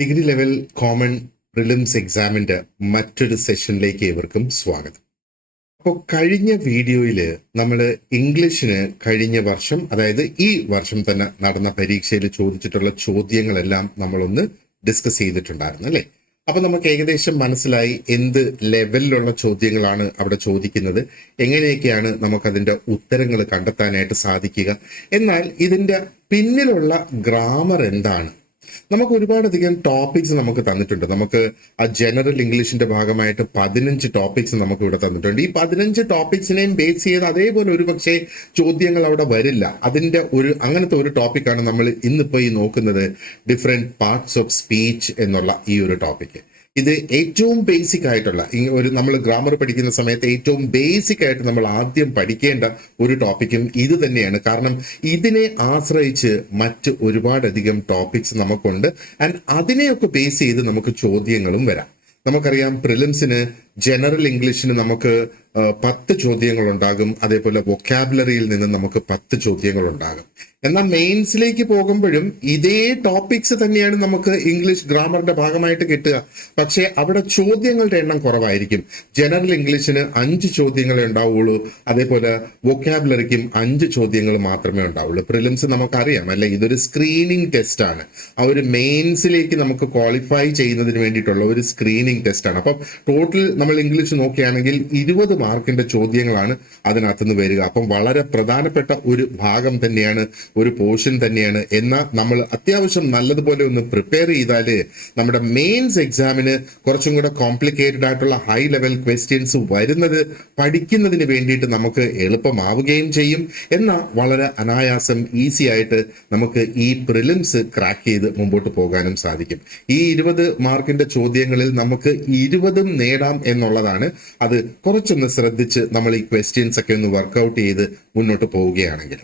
Degree level common prelims എക്സാമിന്റെ മറ്റൊരു സെഷനിലേക്ക് ഏവർക്കും സ്വാഗതം. അപ്പോൾ കഴിഞ്ഞ വീഡിയോയിൽ നമ്മൾ ഇംഗ്ലീഷിന് കഴിഞ്ഞ വർഷം, അതായത് ഈ വർഷം തന്നെ നടന്ന പരീക്ഷയിൽ ചോദിച്ചിട്ടുള്ള ചോദ്യങ്ങളെല്ലാം നമ്മളൊന്ന് ഡിസ്കസ് ചെയ്തിട്ടുണ്ടായിരുന്നു അല്ലേ. അപ്പൊ നമുക്ക് ഏകദേശം മനസ്സിലായി എന്ത് ലെവലിലുള്ള ചോദ്യങ്ങളാണ് അവിടെ ചോദിക്കുന്നത്, എങ്ങനെയൊക്കെയാണ് നമുക്കതിന്റെ ഉത്തരങ്ങൾ കണ്ടെത്താനായിട്ട് സാധിക്കുക. എന്നാൽ ഇതിന്റെ പിന്നിലുള്ള ഗ്രാമർ എന്താണ്? നമുക്ക് ഒരുപാടധികം ടോപ്പിക്സ് നമുക്ക് തന്നിട്ടുണ്ട്. നമുക്ക് ആ ജനറൽ ഇംഗ്ലീഷിന്റെ ഭാഗമായിട്ട് 15 ടോപ്പിക്സ് നമുക്ക് ഇവിടെ തന്നിട്ടുണ്ട്. ഈ 15 ടോപ്പിക്സിനെയും ബേസ് ചെയ്ത് അതേപോലെ ഒരു പക്ഷേ ചോദ്യങ്ങൾ അവിടെ വരില്ല. അതിന്റെ അങ്ങനത്തെ ഒരു ടോപ്പിക്കാണ് നമ്മൾ ഇന്നിപ്പോ ഈ നോക്കുന്നത്, ഡിഫറെന്റ് പാർട്സ് ഓഫ് സ്പീച്ച് എന്നുള്ള ഈ ഒരു ടോപ്പിക്ക്. ഇത് ഏറ്റവും ബേസിക് ആയിട്ടുള്ള നമ്മൾ ഗ്രാമർ പഠിക്കുന്ന സമയത്ത് ഏറ്റവും ബേസിക് ആയിട്ട് നമ്മൾ ആദ്യം പഠിക്കേണ്ട ഒരു ടോപ്പിക്കും ഇത് തന്നെയാണ്. കാരണം ഇതിനെ ആശ്രയിച്ച് മറ്റ് ഒരുപാടധികം ടോപ്പിക്സ് നമുക്കുണ്ട്. ആൻഡ് അതിനെയൊക്കെ ബേസ് ചെയ്ത് നമുക്ക് ചോദ്യങ്ങളും വരാം. നമുക്കറിയാം പ്രിലിംസിന് ജനറൽ ഇംഗ്ലീഷിന് നമുക്ക് 10 ചോദ്യങ്ങൾ ഉണ്ടാകും. അതേപോലെ വൊക്കാബുലറിയിൽ നിന്ന് നമുക്ക് 10 ചോദ്യങ്ങൾ ഉണ്ടാകും. എന്നാൽ മെയിൻസിലേക്ക് പോകുമ്പോഴും ഇതേ ടോപ്പിക്സ് തന്നെയാണ് നമുക്ക് ഇംഗ്ലീഷ് ഗ്രാമറിന്റെ ഭാഗമായിട്ട് കിട്ടുക. പക്ഷേ അവിടെ ചോദ്യങ്ങളുടെ എണ്ണം കുറവായിരിക്കും. ജനറൽ ഇംഗ്ലീഷിന് 5 ചോദ്യങ്ങളെ ഉണ്ടാവുള്ളൂ. അതേപോലെ വൊക്കാബുലറിക്കും 5 ചോദ്യങ്ങൾ മാത്രമേ ഉണ്ടാവുള്ളൂ. പ്രിലിംസ് നമുക്കറിയാം അല്ലെ, ഇതൊരു സ്ക്രീനിങ് ടെസ്റ്റ് ആണ്. ആ ഒരു മെയിൻസിലേക്ക് നമുക്ക് ക്വാളിഫൈ ചെയ്യുന്നതിന് വേണ്ടിയിട്ടുള്ള ഒരു സ്ക്രീനിങ് ടെസ്റ്റ് ആണ്. അപ്പം ടോട്ടൽ നമ്മൾ ഇംഗ്ലീഷ് നോക്കുകയാണെങ്കിൽ 20 മാർക്കിന്റെ ചോദ്യങ്ങളാണ് അതിനകത്തുനിന്ന് വരിക. അപ്പം വളരെ പ്രധാനപ്പെട്ട ഒരു ഭാഗം തന്നെയാണ്, ഒരു പോർഷൻ തന്നെയാണ്. എന്നാൽ നമ്മൾ അത്യാവശ്യം നല്ലതുപോലെ ഒന്ന് പ്രിപ്പയർ ചെയ്താല് നമ്മുടെ മെയിൻസ് എക്സാമിന് കുറച്ചും കൂടെ കോംപ്ലിക്കേറ്റഡ് ആയിട്ടുള്ള ഹൈ ലെവൽ ക്വസ്റ്റ്യൻസ് വരുന്നത് പഠിക്കുന്നതിന് വേണ്ടിയിട്ട് നമുക്ക് എളുപ്പമാവുകയും ചെയ്യും. എന്നാൽ വളരെ അനായാസം ഈസി ആയിട്ട് നമുക്ക് ഈ പ്രിലിംസ് ക്രാക്ക് ചെയ്ത് മുമ്പോട്ട് പോകാനും സാധിക്കും. ഈ 20 മാർക്കിന്റെ ചോദ്യങ്ങളിൽ നമുക്ക് 20 നേടാം എന്നുള്ളതാണ്. അത് കുറച്ചൊന്ന് ശ്രദ്ധിച്ച് നമ്മൾ ഈ ക്വസ്റ്റ്യൻസ് ഒക്കെ ഒന്ന് വർക്ക്ഔട്ട് ചെയ്ത് മുന്നോട്ട് പോവുകയാണെങ്കിൽ.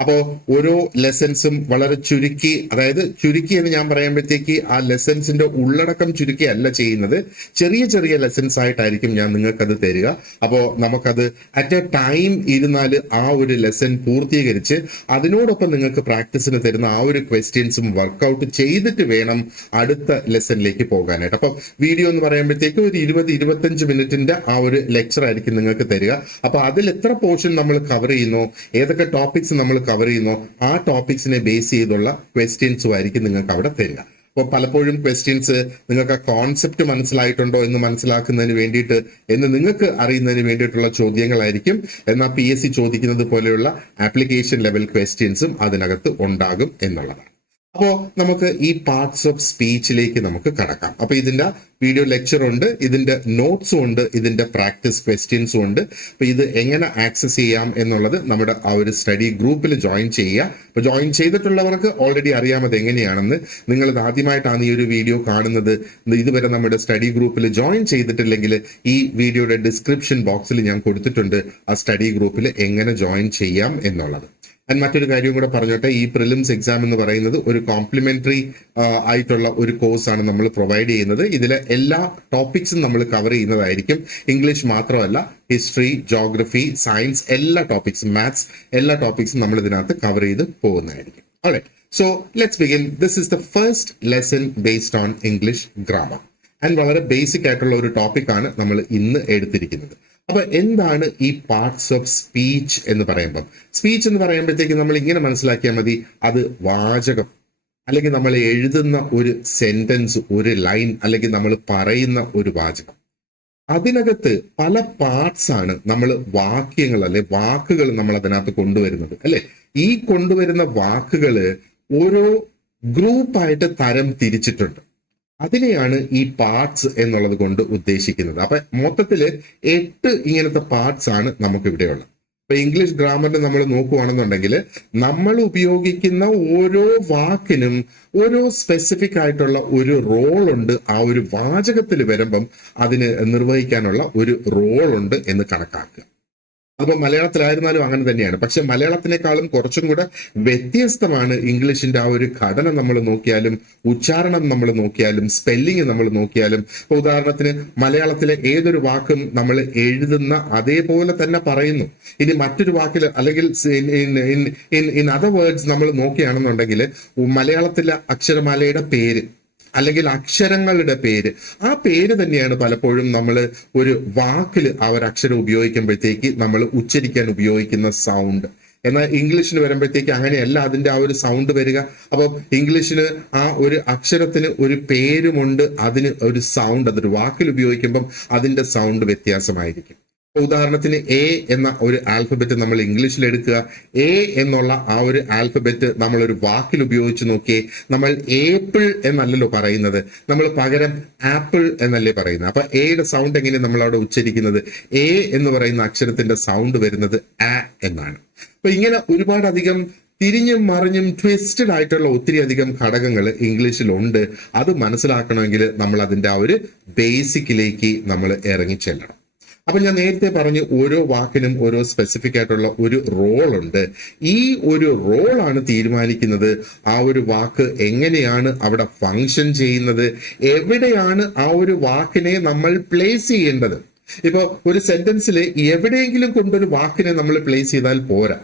അപ്പോൾ ഓരോ ലെസൺസും വളരെ ചുരുക്കി, അതായത് ചുരുക്കി എന്ന് ഞാൻ പറയുമ്പോഴത്തേക്ക് ആ ലെസൺസിന്റെ ഉള്ളടക്കം ചുരുക്കി അല്ല ചെയ്യുന്നത്, ചെറിയ ചെറിയ ലെസൺസ് ആയിട്ടായിരിക്കും ഞാൻ നിങ്ങൾക്കത് തരിക. അപ്പോൾ നമുക്കത് അറ്റ് എ ടൈം ഇരുന്നാൽ ആ ഒരു ലെസൺ പൂർത്തീകരിച്ച് അതിനോടൊപ്പം നിങ്ങൾക്ക് പ്രാക്ടീസിന് തരുന്ന ആ ഒരു ക്വസ്റ്റ്യൻസും വർക്ക്ഔട്ട് ചെയ്തിട്ട് വേണം അടുത്ത ലെസണിലേക്ക് പോകാനായിട്ട്. അപ്പം വീഡിയോ എന്ന് പറയുമ്പോഴത്തേക്ക് ഒരു 20-25 മിനിറ്റിന്റെ ആ ഒരു ലെക്ചർ ആയിരിക്കും നിങ്ങൾക്ക് തരിക. അപ്പൊ അതിൽ എത്ര പോർഷൻ നമ്മൾ കവർ ചെയ്യുന്നോ, ഏതൊക്കെ ടോപ്പിക്സ് നമ്മൾ കവർ ചെയ്യുന്നോ, ആ ടോപ്പിക്സിനെ ബേസ് ചെയ്തുള്ള ക്വസ്റ്റ്യൻസും ആയിരിക്കും നിങ്ങൾക്ക് അവിടെ തരിക. അപ്പോൾ പലപ്പോഴും ക്വസ്റ്റ്യൻസ് നിങ്ങൾക്ക് കോൺസെപ്റ്റ് മനസ്സിലായിട്ടുണ്ടോ എന്ന് മനസ്സിലാക്കുന്നതിന് വേണ്ടിയിട്ട്, എന്ന് നിങ്ങൾക്ക് അറിയുന്നതിന് വേണ്ടിയിട്ടുള്ള ചോദ്യങ്ങളായിരിക്കും. എന്നാൽ PSC ചോദിക്കുന്നത് പോലെയുള്ള ആപ്ലിക്കേഷൻ ലെവൽ ക്വസ്റ്റ്യൻസും അതിനകത്ത് ഉണ്ടാകും എന്നുള്ളതാണ്. അപ്പോൾ നമുക്ക് ഈ പാർട്സ് ഓഫ് സ്പീച്ചിലേക്ക് നമുക്ക് കടക്കാം. അപ്പൊ ഇതിന്റെ വീഡിയോ ലെക്ചർ ഉണ്ട്, ഇതിന്റെ നോട്ട്സും ഉണ്ട്, ഇതിന്റെ പ്രാക്ടീസ് ക്വസ്റ്റ്യൻസും ഉണ്ട്. അപ്പൊ ഇത് എങ്ങനെ ആക്സസ് ചെയ്യാം എന്നുള്ളത് നമ്മുടെ ആ ഒരു സ്റ്റഡി ഗ്രൂപ്പിൽ ജോയിൻ ചെയ്യുക. അപ്പൊ ജോയിൻ ചെയ്തിട്ടുള്ളവർക്ക് ഓൾറെഡി അറിയാമത് എങ്ങനെയാണെന്ന്. നിങ്ങൾ ഇത് ആദ്യമായിട്ടാണ് ഈ ഒരു വീഡിയോ കാണുന്നത്, ഇതുവരെ നമ്മുടെ സ്റ്റഡി ഗ്രൂപ്പിൽ ജോയിൻ ചെയ്തിട്ടില്ലെങ്കിൽ ഈ വീഡിയോയുടെ ഡിസ്ക്രിപ്ഷൻ ബോക്സിൽ ഞാൻ കൊടുത്തിട്ടുണ്ട് ആ സ്റ്റഡി ഗ്രൂപ്പിൽ എങ്ങനെ ജോയിൻ ചെയ്യാം എന്നുള്ളത്. മറ്റൊരു കാര്യം കൂടെ പറഞ്ഞോട്ടെ, ഈ പ്രിലിംസ് എക്സാം എന്ന് പറയുന്നത് ഒരു കോംപ്ലിമെന്ററി ആയിട്ടുള്ള ഒരു കോഴ്സാണ് നമ്മൾ പ്രൊവൈഡ് ചെയ്യുന്നത്. ഇതിലെ എല്ലാ ടോപ്പിക്സും നമ്മൾ കവർ ചെയ്യുന്നതായിരിക്കും. ഇംഗ്ലീഷ് മാത്രമല്ല, ഹിസ്റ്ററി, ജോഗ്രഫി, സയൻസ്, എല്ലാ ടോപ്പിക്സും, മാത്സ്, എല്ലാ ടോപ്പിക്സും നമ്മൾ ഇതിനകത്ത് കവർ ചെയ്ത് പോകുന്നതായിരിക്കും. Alright, so let's begin. This is the first lesson based on English grammar. And വളരെ ബേസിക് ആയിട്ടുള്ള ഒരു ടോപ്പിക്കാണ് നമ്മൾ ഇന്ന് എടുത്തിരിക്കുന്നത്. അപ്പൊ എന്താണ് ഈ പാർട്സ് ഓഫ് സ്പീച്ച് എന്ന് പറയുമ്പോൾ? സ്പീച്ച് എന്ന് പറയുമ്പോഴത്തേക്ക് നമ്മൾ ഇങ്ങനെ മനസ്സിലാക്കിയാൽ മതി, അത് വാചകം, അല്ലെങ്കിൽ നമ്മൾ എഴുതുന്ന ഒരു സെന്റൻസ്, ഒരു ലൈൻ, അല്ലെങ്കിൽ നമ്മൾ പറയുന്ന ഒരു വാചകം. അതിനകത്ത് പല പാർട്സ് ആണ് നമ്മൾ വാക്യങ്ങൾ അല്ലെ വാക്കുകൾ നമ്മൾ അതിനകത്ത് കൊണ്ടുവരുന്നത് അല്ലെ. ഈ കൊണ്ടുവരുന്ന വാക്കുകള് ഓരോ ഗ്രൂപ്പായിട്ട് തരം തിരിച്ചിട്ടുണ്ട്. അതിനെയാണ് ഈ പാർട്സ് എന്നുള്ളത് കൊണ്ട് ഉദ്ദേശിക്കുന്നത്. അപ്പൊ മൊത്തത്തില് 8 ഇങ്ങനത്തെ പാർട്സ് ആണ് നമുക്ക് ഇവിടെയുള്ളത്. ഇപ്പൊ ഇംഗ്ലീഷ് ഗ്രാമറിന് നമ്മൾ നോക്കുകയാണെന്നുണ്ടെങ്കിൽ നമ്മൾ ഉപയോഗിക്കുന്ന ഓരോ വാക്കിനും ഓരോ സ്പെസിഫിക് ആയിട്ടുള്ള ഒരു റോൾ ഉണ്ട്. ആ ഒരു വാചകത്തിൽ വരുമ്പം അതിന് നിർവഹിക്കാനുള്ള ഒരു റോൾ ഉണ്ട് എന്ന് കണക്കാക്കുക. അതിപ്പോ മലയാളത്തിലായിരുന്നാലും അങ്ങനെ തന്നെയാണ്. പക്ഷെ മലയാളത്തിനേക്കാളും കുറച്ചും കൂടെ വ്യത്യസ്തമാണ് ഇംഗ്ലീഷിന്റെ ആ ഒരു ഘടന നമ്മൾ നോക്കിയാലും, ഉച്ചാരണം നമ്മൾ നോക്കിയാലും, സ്പെല്ലിങ് നമ്മൾ നോക്കിയാലും. ഉദാഹരണത്തിന് മലയാളത്തിലെ ഏതൊരു വാക്കും നമ്മൾ എഴുതുന്ന അതേപോലെ തന്നെ പറയുന്നു. ഇനി മറ്റൊരു വാക്കിൽ അല്ലെങ്കിൽ ഇൻ അതർ വേർഡ്സ് നമ്മൾ നോക്കുകയാണെന്നുണ്ടെങ്കിൽ മലയാളത്തിലെ അക്ഷരമാലയുടെ പേര് അല്ലെങ്കിൽ അക്ഷരങ്ങളുടെ പേര്, ആ പേര് തന്നെയാണ് പലപ്പോഴും നമ്മൾ ഒരു വാക്കിൽ ആ ഒരു അക്ഷരം ഉപയോഗിക്കുമ്പോഴത്തേക്ക് നമ്മൾ ഉച്ചരിക്കാൻ ഉപയോഗിക്കുന്ന സൗണ്ട്. എന്നാൽ ഇംഗ്ലീഷിന് വരുമ്പോഴത്തേക്ക് അങ്ങനെയല്ല അതിന്റെ ആ ഒരു സൗണ്ട് വരിക. അപ്പോൾ ഇംഗ്ലീഷിന് ആ ഒരു അക്ഷരത്തിന് ഒരു പേരുമുണ്ട്, അതിന് ഒരു സൗണ്ട്, അതൊരു വാക്കിൽ ഉപയോഗിക്കുമ്പം അതിന്റെ സൗണ്ട് വ്യത്യാസമായിരിക്കും. ഉദാഹരണത്തിന് എ എന്ന ഒരു ആൽഫബറ്റ് നമ്മൾ ഇംഗ്ലീഷിൽ എടുക്കുക, എ എന്നുള്ള ആ ഒരു ആൽഫബറ്റ് നമ്മൾ ഒരു വാക്കിൽ ഉപയോഗിച്ച് നോക്കിയേ. നമ്മൾ ഏപ്പിൾ എന്നല്ലല്ലോ പറയുന്നത്, നമ്മൾ പകരം ആപ്പിൾ എന്നല്ലേ പറയുന്നത്. അപ്പൊ എയുടെ സൗണ്ട് എങ്ങനെ നമ്മൾ അവിടെ ഉച്ചരിക്കുന്നത്? എ എന്ന് പറയുന്ന അക്ഷരത്തിന്റെ സൗണ്ട് വരുന്നത് ആ എന്നാണ്. അപ്പൊ ഇങ്ങനെ ഒരുപാട് അധികം തിരിഞ്ഞും മറിഞ്ഞും ട്വിസ്റ്റഡ് ആയിട്ടുള്ള ഒത്തിരി അധികം ഘടകങ്ങൾ ഇംഗ്ലീഷിലുണ്ട്. അത് മനസ്സിലാക്കണമെങ്കിൽ നമ്മൾ അതിന്റെ ആ ഒരു ബേസിക്കിലേക്ക് നമ്മൾ ഇറങ്ങിച്ചെല്ലണം. അപ്പൊ ഞാൻ നേരത്തെ പറഞ്ഞു, ഓരോ വാക്കിനും ഓരോ സ്പെസിഫിക് ആയിട്ടുള്ള ഒരു റോൾ ഉണ്ട്. ഈ ഒരു റോളാണ് തീരുമാനിക്കുന്നത് ആ ഒരു വാക്ക് എങ്ങനെയാണ് അവിടെ ഫങ്ഷൻ ചെയ്യുന്നത്, എവിടെയാണ് ആ ഒരു വാക്കിനെ നമ്മൾ പ്ലേസ് ചെയ്യേണ്ടത്. ഇപ്പൊ ഒരു സെന്റൻസിൽ എവിടെയെങ്കിലും കൊണ്ടൊരു വാക്കിനെ നമ്മൾ പ്ലേസ് ചെയ്താൽ പോരാ,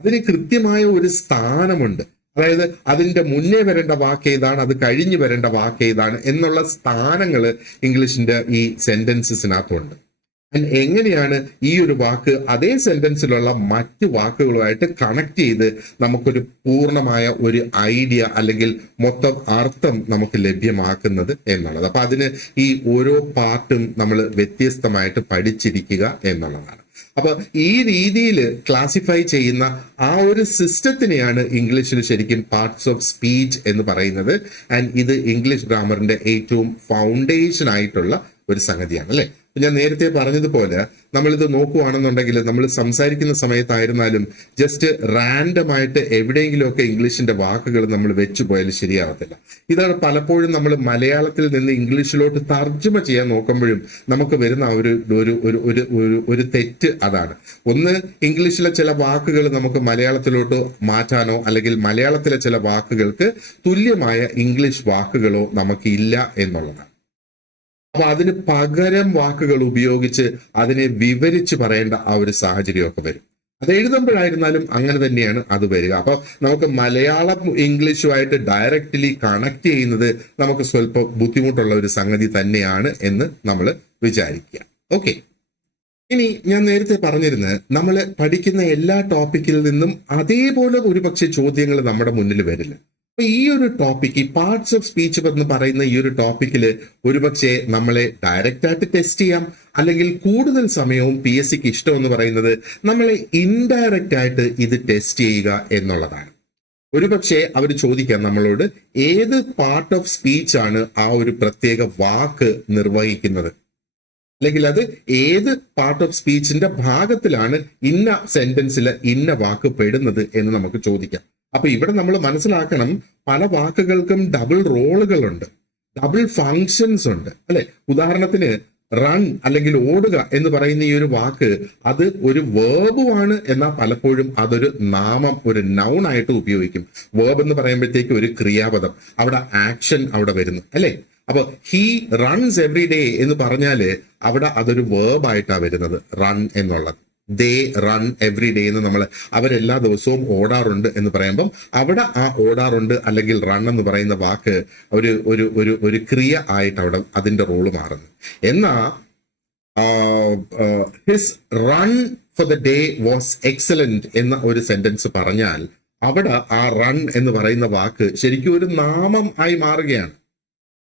അതിന് കൃത്യമായ ഒരു സ്ഥാനമുണ്ട്. അതായത് അതിന്റെ മുന്നേ വരേണ്ട വാക്ക് ഏതാണ്, അത് കഴിഞ്ഞു വരേണ്ട വാക്ക് ഏതാണ് എന്നുള്ള സ്ഥാനങ്ങൾ ഇംഗ്ലീഷിന്റെ ഈ സെന്റൻസസിനകത്തുണ്ട്. എങ്ങനെയാണ് ഈ ഒരു വാക്ക് അതേ സെന്റൻസിലുള്ള മറ്റ് വാക്കുകളുമായിട്ട് കണക്ട് ചെയ്ത് നമുക്കൊരു പൂർണ്ണമായ ഒരു ഐഡിയ അല്ലെങ്കിൽ മൊത്തം അർത്ഥം നമുക്ക് ലഭ്യമാക്കുന്നത് എന്നുള്ളത്. അപ്പൊ അതിന് ഈ ഓരോ പാർട്ടും നമ്മൾ വ്യത്യസ്തമായിട്ട് പഠിച്ചിരിക്കുക എന്നുള്ളതാണ്. അപ്പൊ ഈ രീതിയിൽ ക്ലാസിഫൈ ചെയ്യുന്ന ആ ഒരു സിസ്റ്റത്തിനെയാണ് ഇംഗ്ലീഷിൽ ശരിക്കും പാർട്സ് ഓഫ് സ്പീച്ച് എന്ന് പറയുന്നത്. ആൻഡ് ഇത് ഇംഗ്ലീഷ് ഗ്രാമറിന്റെ ഏറ്റവും ഫൗണ്ടേഷൻ ആയിട്ടുള്ള ഒരു സംഗതിയാണ്, അല്ലെ? ഞാൻ നേരത്തെ പറഞ്ഞതുപോലെ നമ്മളിത് നോക്കുകയാണെന്നുണ്ടെങ്കിൽ നമ്മൾ സംസാരിക്കുന്ന സമയത്തായിരുന്നാലും ജസ്റ്റ് റാൻഡമായിട്ട് എവിടെയെങ്കിലുമൊക്കെ ഇംഗ്ലീഷിന്റെ വാക്കുകൾ നമ്മൾ വെച്ചു പോയാൽ ശരിയാവത്തില്ല. ഇതാണ് പലപ്പോഴും നമ്മൾ മലയാളത്തിൽ നിന്ന് ഇംഗ്ലീഷിലോട്ട് തർജ്ജമ ചെയ്യാൻ നോക്കുമ്പോഴും നമുക്ക് വരുന്ന ഒരു തെറ്റ് അതാണ്. ഒന്ന്, ഇംഗ്ലീഷിലെ ചില വാക്കുകൾ നമുക്ക് മലയാളത്തിലോട്ട് മാറ്റാനോ അല്ലെങ്കിൽ മലയാളത്തിലെ ചില വാക്കുകൾക്ക് തുല്യമായ ഇംഗ്ലീഷ് വാക്കുകളോ നമുക്ക് ഇല്ല എന്നുള്ളതാണ്. അപ്പൊ അതിന് പകരം വാക്കുകൾ ഉപയോഗിച്ച് അതിനെ വിവരിച്ച് പറയേണ്ട ആ ഒരു സാഹചര്യമൊക്കെ വരും. അത് എഴുതുമ്പോഴായിരുന്നാലും അങ്ങനെ തന്നെയാണ് അത് വരിക. അപ്പൊ നമുക്ക് മലയാളം ഇംഗ്ലീഷുമായിട്ട് ഡയറക്റ്റ്ലി കണക്ട് ചെയ്യുന്നത് നമുക്ക് സ്വല്പം ബുദ്ധിമുട്ടുള്ള ഒരു സംഗതി തന്നെയാണ് എന്ന് നമ്മൾ വിചാരിക്കുക. ഓക്കെ, ഇനി ഞാൻ നേരത്തെ പറഞ്ഞിരുന്നത് നമ്മൾ പഠിക്കുന്ന എല്ലാ ടോപ്പിക്കിൽ നിന്നും അതേപോലെ ഒരുപക്ഷെ ചോദ്യങ്ങൾ നമ്മുടെ മുന്നിൽ വരില്ല. അപ്പൊ ഈ ഒരു ടോപ്പിക്, ഈ പാർട്സ് ഓഫ് സ്പീച്ച് എന്ന് പറയുന്ന ഈ ഒരു ടോപ്പിക്കില് ഒരുപക്ഷെ നമ്മളെ ഡയറക്റ്റ് ആയിട്ട് ടെസ്റ്റ് ചെയ്യാം, അല്ലെങ്കിൽ കൂടുതൽ സമയവും PSCക്ക് ഇഷ്ടം എന്ന് പറയുന്നത് നമ്മളെ ഇൻഡയറക്റ്റ് ആയിട്ട് ഇത് ടെസ്റ്റ് ചെയ്യുക എന്നുള്ളതാണ്. ഒരുപക്ഷെ അവർ ചോദിക്കാം നമ്മളോട്, ഏത് പാർട്ട് ഓഫ് സ്പീച്ച് ആണ് ആ ഒരു പ്രത്യേക വാക്ക് നിർവഹിക്കുന്നത്, അല്ലെങ്കിൽ അത് ഏത് പാർട്ട് ഓഫ് സ്പീച്ചിന്റെ ഭാഗത്തിലാണ് ഇന്ന സെന്റൻസിൽ ഇന്ന വാക്ക് പെടുന്നത് എന്ന് നമുക്ക് ചോദിക്കാം. അപ്പൊ ഇവിടെ നമ്മൾ മനസ്സിലാക്കണം, പല വാക്കുകൾക്കും ഡബിൾ റോളുകളുണ്ട്, ഡബിൾ ഫങ്ഷൻസ് ഉണ്ട്, അല്ലെ? ഉദാഹരണത്തിന് റൺ അല്ലെങ്കിൽ ഓടുക എന്ന് പറയുന്ന ഈ ഒരു വാക്ക് അത് ഒരു വേർബുമാണ്, എന്നാൽ പലപ്പോഴും അതൊരു നാമം, ഒരു നൗൺ ആയിട്ട് ഉപയോഗിക്കും. വേർബ് എന്ന് പറയുമ്പോഴത്തേക്ക് ഒരു ക്രിയാപദം, അവിടെ ആക്ഷൻ അവിടെ വരുന്നു, അല്ലെ? അപ്പൊ ഹി റൺസ് എവറി ഡേ എന്ന് പറഞ്ഞാല് അവിടെ അതൊരു വേർബായിട്ടാണ് വരുന്നത്, റൺ എന്നുള്ളത്. ദേ റൺ എവറി ഡേ എന്ന് നമ്മൾ അവരെല്ലാ ദിവസവും ഓടാറുണ്ട് എന്ന് പറയുമ്പം അവിടെ ആ ഓടാറുണ്ട് അല്ലെങ്കിൽ റൺ എന്ന് പറയുന്ന വാക്ക് ഒരു ഒരു ഒരു ഒരു ക്രിയ ആയിട്ട് അവിടെ അതിന്റെ റോള് മാറുന്നു. എന്നാ his run for the day was excellent എന്ന ഒരു സെന്റൻസ് പറഞ്ഞാൽ അവിടെ ആ റൺ എന്ന് പറയുന്ന വാക്ക് ശരിക്കും ഒരു നാമം ആയി മാറുകയാണ്.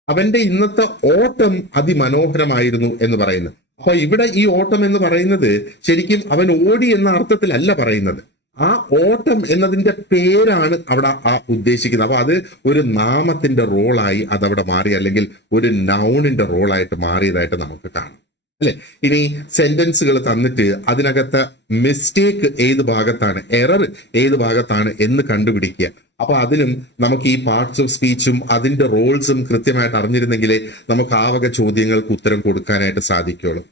അവന്റെ ഇന്നത്തെ ഓട്ടം അതിമനോഹരമായിരുന്നു എന്ന് പറയുന്നു. അപ്പൊ ഇവിടെ ഈ ഓട്ടം എന്ന് പറയുന്നത് ശരിക്കും അവൻ ഓടി എന്ന അർത്ഥത്തിലല്ല പറയുന്നത്, ആ ഓട്ടം എന്നതിന്റെ പേരാണ് അവിടെ ആ ഉദ്ദേശിക്കുന്നത്. അപ്പൊ അത് ഒരു നാമത്തിന്റെ റോളായി അതവിടെ മാറി, അല്ലെങ്കിൽ ഒരു നൗണിന്റെ റോളായിട്ട് മാറിയതായിട്ട് നമുക്ക് കാണാം, അല്ലെ? ഇനി സെന്റൻസുകൾ തന്നിട്ട് അതിനകത്ത് മിസ്റ്റേക്ക് ഏത് ഭാഗത്താണ്, എറർ ഏത് ഭാഗത്താണ് എന്ന് കണ്ടുപിടിക്കുക. അപ്പൊ അതിനും നമുക്ക് ഈ പാർട്സ് ഓഫ് സ്പീച്ചും അതിന്റെ റോൾസും കൃത്യമായിട്ട് അറിഞ്ഞിരുന്നെങ്കിലേ നമുക്ക് ആ വക ചോദ്യങ്ങൾക്ക് ഉത്തരം കൊടുക്കാനായിട്ട് സാധിക്കുള്ളൂ.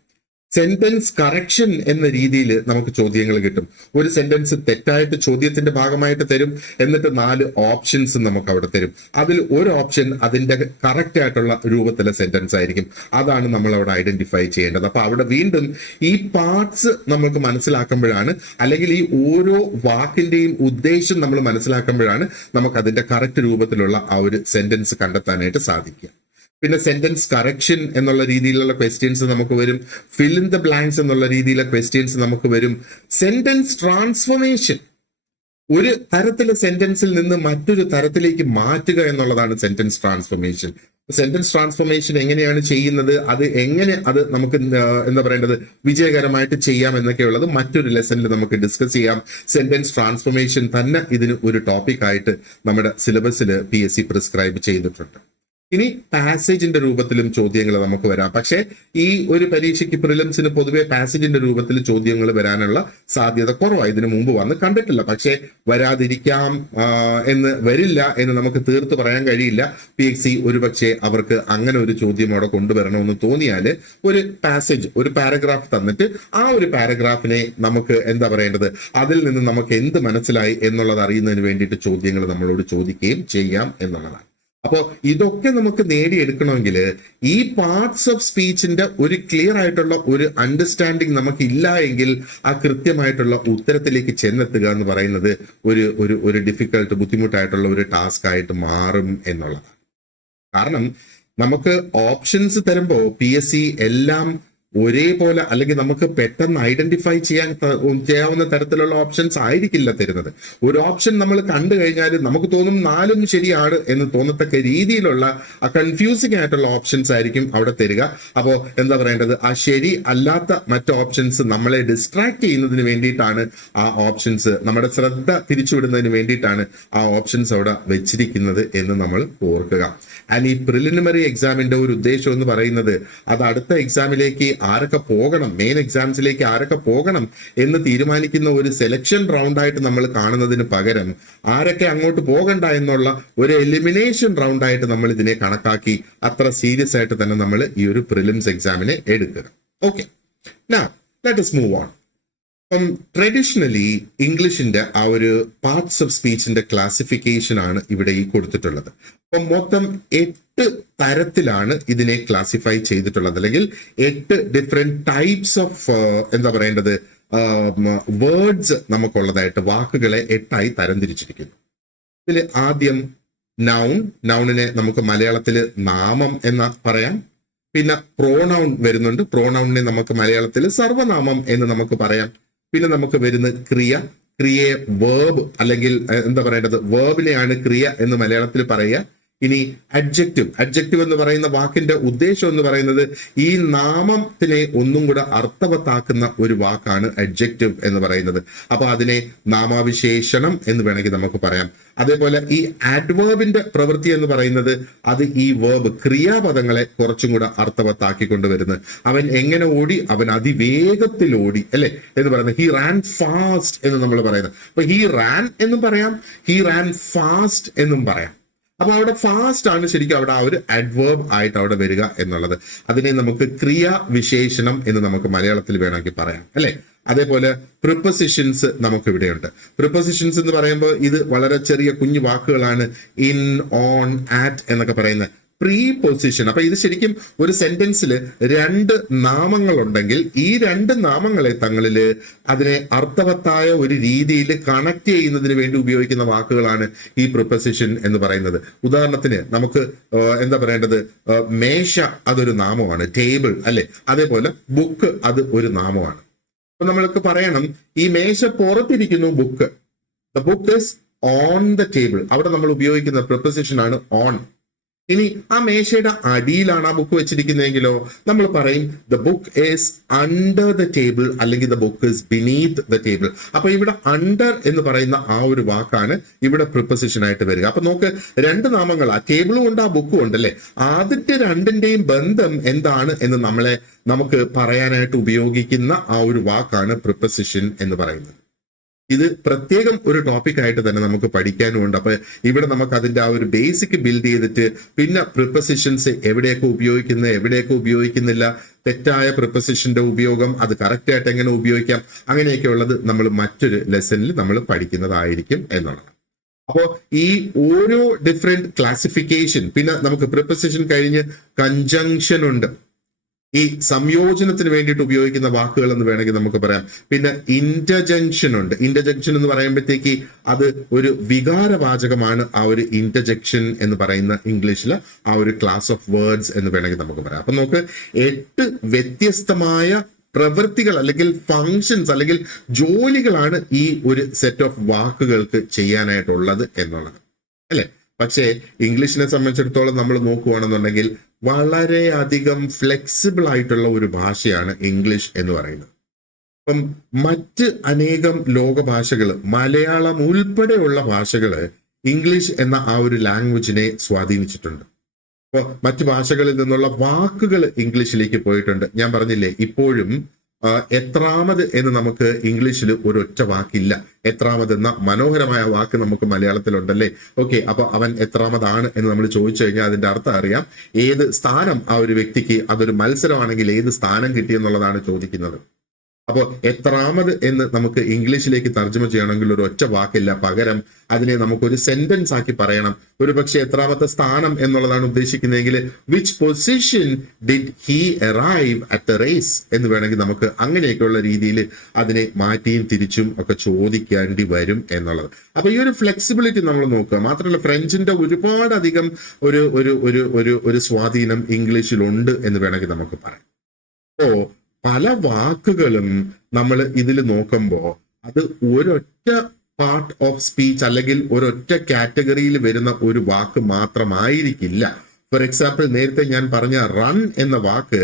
സെന്റൻസ് കറക്ഷൻ എന്ന രീതിയിൽ നമുക്ക് ചോദ്യങ്ങൾ കിട്ടും. ഒരു സെന്റൻസ് തെറ്റായിട്ട് ചോദ്യത്തിന്റെ ഭാഗമായിട്ട് തരും, എന്നിട്ട് 4 ഓപ്ഷൻസ് നമുക്ക് അവിടെ തരും. അതിൽ ഒരു ഓപ്ഷൻ അതിന്റെ കറക്റ്റ് ആയിട്ടുള്ള രൂപത്തിലെ സെന്റൻസ് ആയിരിക്കും. അതാണ് നമ്മൾ അവിടെ ഐഡന്റിഫൈ ചെയ്യേണ്ടത്. അപ്പൊ അവിടെ വീണ്ടും ഈ പാർട്സ് നമുക്ക് മനസ്സിലാക്കുമ്പോഴാണ്, അല്ലെങ്കിൽ ഈ ഓരോ വാക്കിന്റെയും ഉദ്ദേശം നമ്മൾ മനസ്സിലാക്കുമ്പോഴാണ് നമുക്ക് അതിന്റെ കറക്റ്റ് രൂപത്തിലുള്ള ആ ഒരു സെന്റൻസ് കണ്ടെത്താനായിട്ട് സാധിക്കുക. പിന്നെ സെന്റൻസ് കറക്ഷൻ എന്നുള്ള രീതിയിലുള്ള ക്വസ്റ്റ്യൻസ് നമുക്ക് വരും. ഫിൽ ഇൻ ദ ബ്ലാങ്ക്സ് എന്നുള്ള രീതിയിലെ ക്വസ്റ്റ്യൻസ് നമുക്ക് വരും. സെന്റൻസ് ട്രാൻസ്ഫോർമേഷൻ, ഒരു തരത്തിലെ സെന്റൻസിൽ നിന്ന് മറ്റൊരു തരത്തിലേക്ക് മാറ്റുക എന്നുള്ളതാണ് സെന്റൻസ് ട്രാൻസ്ഫോർമേഷൻ. സെന്റൻസ് ട്രാൻസ്ഫോർമേഷൻ എങ്ങനെയാണ് ചെയ്യുന്നത്, അത് എങ്ങനെ അത് നമുക്ക് എന്താ പറയേണ്ടത് വിജയകരമായിട്ട് ചെയ്യാം എന്നൊക്കെയുള്ളത് മറ്റൊരു ലെസണിൽ നമുക്ക് ഡിസ്കസ് ചെയ്യാം. സെന്റൻസ് ട്രാൻസ്ഫോർമേഷൻ തന്നെ ഇതിന് ഒരു ടോപ്പിക് ആയിട്ട് നമ്മുടെ സിലബസിൽ PSC പ്രിസ്ക്രൈബ് ചെയ്തിട്ടുണ്ട്. ഇനി പാസേജിന്റെ രൂപത്തിലും ചോദ്യങ്ങൾ നമുക്ക് വരാം. പക്ഷേ ഈ ഒരു പരീക്ഷയ്ക്ക് പ്രിലിംസിന് പൊതുവെ പാസേജിന്റെ രൂപത്തിൽ ചോദ്യങ്ങൾ വരാനുള്ള സാധ്യത കുറവാണ്. ഇതിനു മുമ്പ് വന്ന് കണ്ടിട്ടില്ല. പക്ഷേ വരാതിരിക്കാം എന്ന് വരില്ല എന്ന് നമുക്ക് തീർത്ത് പറയാൻ കഴിയില്ല. PSC ഒരുപക്ഷെ അവർക്ക് അങ്ങനെ ഒരു ചോദ്യം അവിടെ കൊണ്ടുവരണമെന്ന് തോന്നിയാൽ ഒരു പാസേജ്, ഒരു പാരഗ്രാഫ് തന്നിട്ട് ആ ഒരു പാരഗ്രാഫിനെ നമുക്ക് എന്താ പറയേണ്ടത്, അതിൽ നിന്ന് നമുക്ക് എന്ത് മനസ്സിലായി എന്നുള്ളത് അറിയുന്നതിന് വേണ്ടിയിട്ട് ചോദ്യങ്ങൾ നമ്മളോട് ചോദിക്കുകയും ചെയ്യാം എന്നുള്ളതാണ്. അപ്പോൾ ഇതൊക്കെ നമുക്ക് നേടിയെടുക്കണമെങ്കിൽ ഈ പാർട്സ് ഓഫ് സ്പീച്ചിന്റെ ഒരു ക്ലിയർ ആയിട്ടുള്ള ഒരു അണ്ടർസ്റ്റാൻഡിങ് നമുക്ക് ഇല്ല എങ്കിൽ ആ കൃത്യമായിട്ടുള്ള ഉത്തരത്തിലേക്ക് ചെന്നെത്തുക എന്ന് പറയുന്നത് ഒരു ഡിഫിക്കൽട്ട്, ബുദ്ധിമുട്ടായിട്ടുള്ള ഒരു ടാസ്ക് ആയിട്ട് മാറും എന്നുള്ളതാണ്. കാരണം നമുക്ക് ഓപ്ഷൻസ് തരുമ്പോൾ PSC എല്ലാം ഒരേപോലെ, അല്ലെങ്കിൽ നമുക്ക് പെട്ടെന്ന് ഐഡന്റിഫൈ ചെയ്യാവുന്ന തരത്തിലുള്ള ഓപ്ഷൻസ് ആയിരിക്കില്ല തരുന്നത്. ഒരു ഓപ്ഷൻ നമ്മൾ കണ്ടു കഴിഞ്ഞാൽ നമുക്ക് തോന്നും 4ഉം ശരിയാണ് എന്ന് തോന്നത്തക്ക രീതിയിലുള്ള ആ കൺഫ്യൂസിംഗ് ആയിട്ടുള്ള ഓപ്ഷൻസ് ആയിരിക്കും അവിടെ തരിക. അപ്പോൾ എന്താ പറയേണ്ടത്, ആ ശരി അല്ലാത്ത മറ്റ് ഓപ്ഷൻസ് നമ്മളെ ഡിസ്ട്രാക്ട് ചെയ്യുന്നതിന് വേണ്ടിയിട്ടാണ് ആ ഓപ്ഷൻസ്, നമ്മുടെ ശ്രദ്ധ തിരിച്ചുവിടുന്നതിന് വേണ്ടിയിട്ടാണ് ആ ഓപ്ഷൻസ് അവിടെ വെച്ചിരിക്കുന്നത് എന്ന് നമ്മൾ ഓർക്കുക. ആൻഡ് ഈ പ്രിലിമിനറി എക്സാമിന്റെ ഒരു ഉദ്ദേശം എന്ന് പറയുന്നത് അത് അടുത്ത എക്സാമിലേക്ക് ആരൊക്കെ പോകണം, മെയിൻ എക്സാംസിലേക്ക് ആരൊക്കെ പോകണം എന്ന് തീരുമാനിക്കുന്ന ഒരു സെലക്ഷൻ റൗണ്ടായിട്ട് നമ്മൾ കാണുന്നതിന് പകരം ആരൊക്കെ അങ്ങോട്ട് പോകണ്ട എന്നുള്ള ഒരു എലിമിനേഷൻ റൗണ്ടായിട്ട് നമ്മൾ ഇതിനെ കണക്കാക്കി അത്ര സീരിയസ് ആയിട്ട് തന്നെ നമ്മൾ ഈ ഒരു പ്രിലിംസ് എക്സാമിനെ എടുക്കുക. Okay, now let us move on. അപ്പം ട്രഡീഷണലി ഇംഗ്ലീഷിന്റെ ആ ഒരു പാർട്സ് ഓഫ് സ്പീച്ചിന്റെ ക്ലാസിഫിക്കേഷൻ ആണ് ഇവിടെ ഈ കൊടുത്തിട്ടുള്ളത്. അപ്പം മൊത്തം 8 തരത്തിലാണ് ഇതിനെ ക്ലാസിഫൈ ചെയ്തിട്ടുള്ളത്, അല്ലെങ്കിൽ 8 ഡിഫറെന്റ് ടൈപ്സ് ഓഫ് എന്താ പറയേണ്ടത് വേർഡ്സ് നമുക്കുള്ളതായിട്ട്, വാക്കുകളെ 8ആയി തരംതിരിച്ചിരിക്കുന്നു. ഇതിൽ ആദ്യം നൗണിനെ നമുക്ക് മലയാളത്തിൽ നാമം എന്ന് പറയാം. പിന്നെ പ്രോനൗൺ വരുന്നുണ്ട്. പ്രോനൗണിനെ നമുക്ക് മലയാളത്തിൽ സർവനാമം എന്ന് നമുക്ക് പറയാം. പിന്നെ നമുക്ക് വരുന്ന ക്രിയയെ വേർബ്, അല്ലെങ്കിൽ എന്താ പറയേണ്ടത് വേർബിനെയാണ് ക്രിയ എന്ന് മലയാളത്തിൽ പറയുക. ഇനി അഡ്ജക്റ്റീവ് എന്ന് പറയുന്ന വാക്കിന്റെ ഉദ്ദേശം എന്ന് പറയുന്നത് ഈ നാമത്തിനെ ഒന്നും കൂടെ അർത്ഥവത്താക്കുന്ന ഒരു വാക്കാണ് അഡ്ജക്റ്റീവ് എന്ന് പറയുന്നത്. അപ്പൊ അതിനെ നാമാവിശേഷണം എന്ന് വേണമെങ്കിൽ നമുക്ക് പറയാം. അതേപോലെ ഈ ആഡ്വേർബിന്റെ പ്രവൃത്തി എന്ന് പറയുന്നത് അത് ഈ വേർബ്, ക്രിയാപദങ്ങളെ കുറച്ചും കൂടെ അർത്ഥവത്താക്കിക്കൊണ്ട് വരുന്നത്. അവൻ എങ്ങനെ ഓടി, അവൻ അതിവേഗത്തിൽ ഓടി അല്ലെ എന്ന് പറയുന്നത്. ഹി റാൻ ഫാസ്റ്റ് എന്ന് നമ്മൾ പറയുന്നത്. അപ്പൊ ഹി റാൻ എന്നും പറയാം, ഹി റാൻ ഫാസ്റ്റ് എന്നും പറയാം. അപ്പൊ അവിടെ ഫാസ്റ്റ് ആണ് ശരിക്കും അവിടെ ആ ഒരു അഡ്വേർബ് ആയിട്ട് അവിടെ വരിക എന്നുള്ളത്. അതിനെ നമുക്ക് ക്രിയാവിശേഷണം എന്ന് നമുക്ക് മലയാളത്തിൽ വേണമെങ്കിൽ പറയാം അല്ലെ. അതേപോലെ പ്രിപ്പസിഷൻസ് നമുക്ക് ഇവിടെയുണ്ട്. പ്രിപ്പസിഷൻസ് എന്ന് പറയുമ്പോൾ ഇത് വളരെ ചെറിയ കുഞ്ഞു വാക്കുകളാണ്. ഇൻ, ഓൺ, ആറ്റ് എന്നൊക്കെ പറയുന്നത് പ്രീപൊസിഷൻ. അപ്പൊ ഇത് ശരിക്കും ഒരു സെന്റൻസിൽ 2 നാമങ്ങൾ ഉണ്ടെങ്കിൽ ഈ 2 നാമങ്ങളെ തങ്ങളില് അതിനെ അർത്ഥവത്തായ ഒരു രീതിയിൽ കണക്ട് ചെയ്യുന്നതിന് വേണ്ടി ഉപയോഗിക്കുന്ന വാക്കുകളാണ് ഈ പ്രിപ്പസിഷൻ എന്ന് പറയുന്നത്. ഉദാഹരണത്തിന് നമുക്ക് എന്താ പറയേണ്ടത്, മേശ അതൊരു നാമമാണ്, ടേബിൾ അല്ലെ. അതേപോലെ ബുക്ക് അത് ഒരു നാമമാണ്. അപ്പൊ നമ്മൾക്ക് പറയണം ഈ മേശ പുറത്തിരിക്കുന്നു, book, the book is on the table. അവിടെ നമ്മൾ ഉപയോഗിക്കുന്ന പ്രിപ്പസിഷൻ ആണ് ഓൺ. ഇനി ആ മേശയുടെ അടിയിലാണ് ആ ബുക്ക് വെച്ചിരിക്കുന്നതെങ്കിലോ നമ്മൾ പറയും the book is under the table, അല്ലെങ്കിൽ the book is beneath the table. അപ്പൊ ഇവിടെ അണ്ടർ എന്ന് പറയുന്ന ആ ഒരു വാക്കാണ് ഇവിടെ പ്രിപ്പസിഷൻ ആയിട്ട് വരിക. അപ്പൊ നോക്ക്, 2 നാമങ്ങൾ, ആ ടേബിളും ഉണ്ട് ആ ബുക്കും ഉണ്ട് അല്ലെ. ആദ്യത്തെ 2ന്റെയും ബന്ധം എന്താണ് എന്ന് നമുക്ക് പറയാനായിട്ട് ഉപയോഗിക്കുന്ന ആ ഒരു വാക്കാണ് പ്രിപ്പസിഷൻ എന്ന് പറയുന്നത്. ഇത് പ്രത്യേകം ഒരു ടോപ്പിക് ആയിട്ട് തന്നെ നമുക്ക് പഠിക്കാനുമുണ്ട്. അപ്പൊ ഇവിടെ നമുക്ക് അതിന്റെ ആ ഒരു ബേസിക് ബിൽഡ് ചെയ്തിട്ട് പിന്നെ പ്രിപ്പസിഷൻസ് എവിടെയൊക്കെ ഉപയോഗിക്കുന്നത്, എവിടെയൊക്കെ ഉപയോഗിക്കുന്നില്ല, തെറ്റായ പ്രിപ്പസിഷന്റെ ഉപയോഗം, അത് കറക്റ്റ് ആയിട്ട് എങ്ങനെ ഉപയോഗിക്കാം, അങ്ങനെയൊക്കെ ഉള്ളത് നമ്മൾ മറ്റൊരു ലെസണിൽ നമ്മൾ പഠിക്കുന്നതായിരിക്കും എന്നുള്ളതാണ്. അപ്പോ ഈ ഓരോ ഡിഫറെന്റ് ക്ലാസിഫിക്കേഷൻ, പിന്നെ നമുക്ക് പ്രിപ്പസിഷൻ കഴിഞ്ഞ് കൺജങ്ഷൻ ഉണ്ട്, ഈ സംയോജനത്തിന് വേണ്ടിയിട്ട് ഉപയോഗിക്കുന്ന വാക്കുകൾ എന്ന് വേണമെങ്കിൽ നമുക്ക് പറയാം. പിന്നെ ഇന്റർജങ്ഷൻ ഉണ്ട്. ഇന്റർജങ്ഷൻ എന്ന് പറയുമ്പോഴത്തേക്ക് അത് ഒരു വികാരവാചകമാണ്. ആ ഒരു ഇന്റർജെക്ഷൻ എന്ന് പറയുന്ന ഇംഗ്ലീഷിൽ ആ ഒരു ക്ലാസ് ഓഫ് വേർഡ്സ് എന്ന് വേണമെങ്കിൽ നമുക്ക് പറയാം. അപ്പൊ നമുക്ക് 8 വ്യത്യസ്തമായ പ്രവൃത്തികൾ അല്ലെങ്കിൽ ഫങ്ഷൻസ് അല്ലെങ്കിൽ ജോലികളാണ് ഈ ഒരു സെറ്റ് ഓഫ് വാക്കുകൾക്ക് ചെയ്യാനായിട്ടുള്ളത് എന്നുള്ളത്, അല്ലെ? പക്ഷേ ഇംഗ്ലീഷിനെ സംബന്ധിച്ചിടത്തോളം നമ്മൾ നോക്കുകയാണെന്നുണ്ടെങ്കിൽ വളരെയധികം ഫ്ലെക്സിബിൾ ആയിട്ടുള്ള ഒരു ഭാഷയാണ് ഇംഗ്ലീഷ് എന്ന് പറയുന്നത്. അപ്പം മറ്റ് അനേകം ലോക ഭാഷകൾ, മലയാളം ഉൾപ്പെടെയുള്ള ഭാഷകൾ ഇംഗ്ലീഷ് എന്ന ആ ഒരു ലാംഗ്വേജിനെ സ്വാധീനിച്ചിട്ടുണ്ട്. അപ്പോൾ മറ്റു ഭാഷകളിൽ നിന്നുള്ള വാക്കുകൾ ഇംഗ്ലീഷിലേക്ക് പോയിട്ടുണ്ട്. ഞാൻ പറഞ്ഞില്ലേ, ഇപ്പോഴും എത്രാമത് എന്ന് നമുക്ക് ഇംഗ്ലീഷിൽ ഒരൊറ്റ വാക്കില്ല. എത്രാമത് എന്ന മനോഹരമായ വാക്ക് നമുക്ക് മലയാളത്തിലുണ്ടല്ലേ. ഓക്കെ, അപ്പൊ അവൻ എത്രാമതാണ് എന്ന് നമ്മൾ ചോദിച്ചു കഴിഞ്ഞാൽ അതിന്റെ അർത്ഥം അറിയാം. ഏത് സ്ഥാനം ആ ഒരു വ്യക്തിക്ക്, അതൊരു മത്സരമാണെങ്കിൽ ഏത് സ്ഥാനം കിട്ടിയെന്നുള്ളതാണ് ചോദിക്കുന്നത്. അപ്പോൾ എത്രാമത് എന്ന് നമുക്ക് ഇംഗ്ലീഷിലേക്ക് തർജ്ജമ ചെയ്യണമെങ്കിൽ ഒരു ഒറ്റ വാക്കില്ല, പകരം അതിനെ നമുക്കൊരു സെന്റൻസ് ആക്കി പറയണം. ഒരു പക്ഷെ എത്രാമത്തെ സ്ഥാനം എന്നുള്ളതാണ് ഉദ്ദേശിക്കുന്നതെങ്കിൽ which position did he arrive at the race എന്ന് വേണമെങ്കിൽ നമുക്ക് അങ്ങനെയൊക്കെയുള്ള രീതിയിൽ അതിനെ മാറ്റിയും തിരിച്ചും ഒക്കെ ചോദിക്കേണ്ടി വരും എന്നുള്ളത്. അപ്പൊ ഈ ഒരു ഫ്ലെക്സിബിലിറ്റി നമ്മൾ നോക്കുക. മാത്രമല്ല ഫ്രഞ്ചിന്റെ ഒരുപാടധികം ഒരു ഒരു ഒരു ഒരു ഒരു സ്വാധീനം ഇംഗ്ലീഷിലുണ്ട് എന്ന് വേണമെങ്കിൽ നമുക്ക് പറയാം. അപ്പോ പല വാക്കുകളും നമ്മൾ ഇതിൽ നോക്കുമ്പോൾ അത് ഒരൊറ്റ പാർട്ട് ഓഫ് സ്പീച്ച് അല്ലെങ്കിൽ ഒരൊറ്റ കാറ്റഗറിയിൽ വരുന്ന ഒരു വാക്ക് മാത്രമായിരിക്കില്ല. ഫോർ എക്സാമ്പിൾ, നേരത്തെ ഞാൻ പറഞ്ഞ റൺ എന്ന വാക്ക്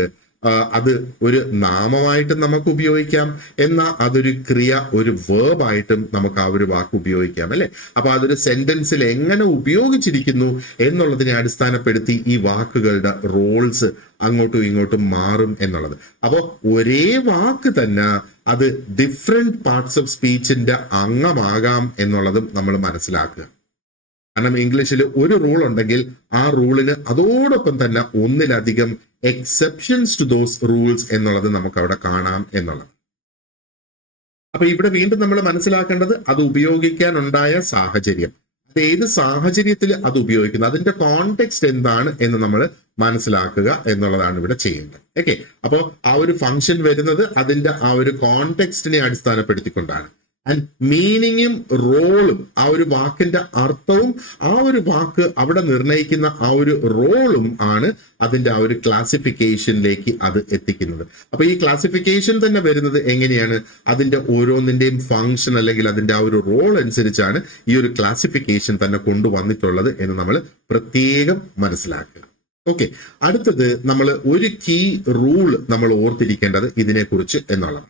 അത് ഒരു നാമമായിട്ടും നമുക്ക് ഉപയോഗിക്കാം, എന്നാൽ അതൊരു ക്രിയ, ഒരു വേർബായിട്ടും നമുക്ക് ആ ഒരു വാക്ക് ഉപയോഗിക്കാം, അല്ലെ? അപ്പൊ അതൊരു സെന്റൻസിൽ എങ്ങനെ ഉപയോഗിച്ചിരിക്കുന്നു എന്നുള്ളതിനെ അടിസ്ഥാനപ്പെടുത്തി ഈ വാക്കുകളുടെ റോൾസ് അങ്ങോട്ടും ഇങ്ങോട്ടും മാറും എന്നുള്ളത്. അപ്പോൾ ഒരേ വാക്ക് തന്നെ അത് ഡിഫറെന്റ് പാർട്സ് ഓഫ് സ്പീച്ചിന്റെ അംഗമാകാം എന്നുള്ളതും നമ്മൾ മനസ്സിലാക്കുക. കാരണം ഇംഗ്ലീഷിൽ ഒരു റൂൾ ഉണ്ടെങ്കിൽ ആ റൂളിന് അതോടൊപ്പം തന്നെ ഒന്നിലധികം എക്സെപ്ഷൻസ് ടു ദോസ് റൂൾസ് എന്നുള്ളത് നമുക്ക് അവിടെ കാണാം എന്നുള്ളത്. അപ്പൊ ഇവിടെ വീണ്ടും നമ്മൾ മനസ്സിലാക്കേണ്ടത് അത് ഉപയോഗിക്കാനുണ്ടായ സാഹചര്യം, അത് ഏത് സാഹചര്യത്തിൽ അത് ഉപയോഗിക്കുന്നത്, അതിന്റെ കോണ്ടെക്സ്റ്റ് എന്താണ് എന്ന് നമ്മൾ മനസ്സിലാക്കുക എന്നുള്ളതാണ് ഇവിടെ ചെയ്യേണ്ടത്. ഓക്കെ, അപ്പോൾ ആ ഒരു ഫംഗ്ഷൻ വരുന്നത് അതിന്റെ ആ ഒരു കോണ്ടെക്സ്റ്റിനെ അടിസ്ഥാനപ്പെടുത്തിക്കൊണ്ടാണ്. ആൻഡ് മീനിങ്ങും റോളും, ആ ഒരു വാക്കിന്റെ അർത്ഥവും ആ ഒരു വാക്ക് അവിടെ നിർണയിക്കുന്ന ആ ഒരു റോളും ആണ് അതിന്റെ ആ ഒരു ക്ലാസിഫിക്കേഷനിലേക്ക് അത് എത്തിക്കുന്നത്. അപ്പൊ ഈ ക്ലാസിഫിക്കേഷൻ തന്നെ വരുന്നത് എങ്ങനെയാണ്? അതിന്റെ ഓരോന്നിന്റെയും ഫംഗ്ഷൻ അല്ലെങ്കിൽ അതിന്റെ ആ ഒരു റോൾ അനുസരിച്ചാണ് ഈ ഒരു ക്ലാസിഫിക്കേഷൻ തന്നെ കൊണ്ടുവന്നിട്ടുള്ളത് എന്ന് നമ്മൾ പ്രത്യേകം മനസ്സിലാക്കുക. ഓക്കെ, അടുത്തത് നമ്മൾ ഒരു കീ റൂൾ നമ്മൾ ഓർത്തിരിക്കേണ്ടത് ഇതിനെക്കുറിച്ച് എന്നുള്ളതാണ്.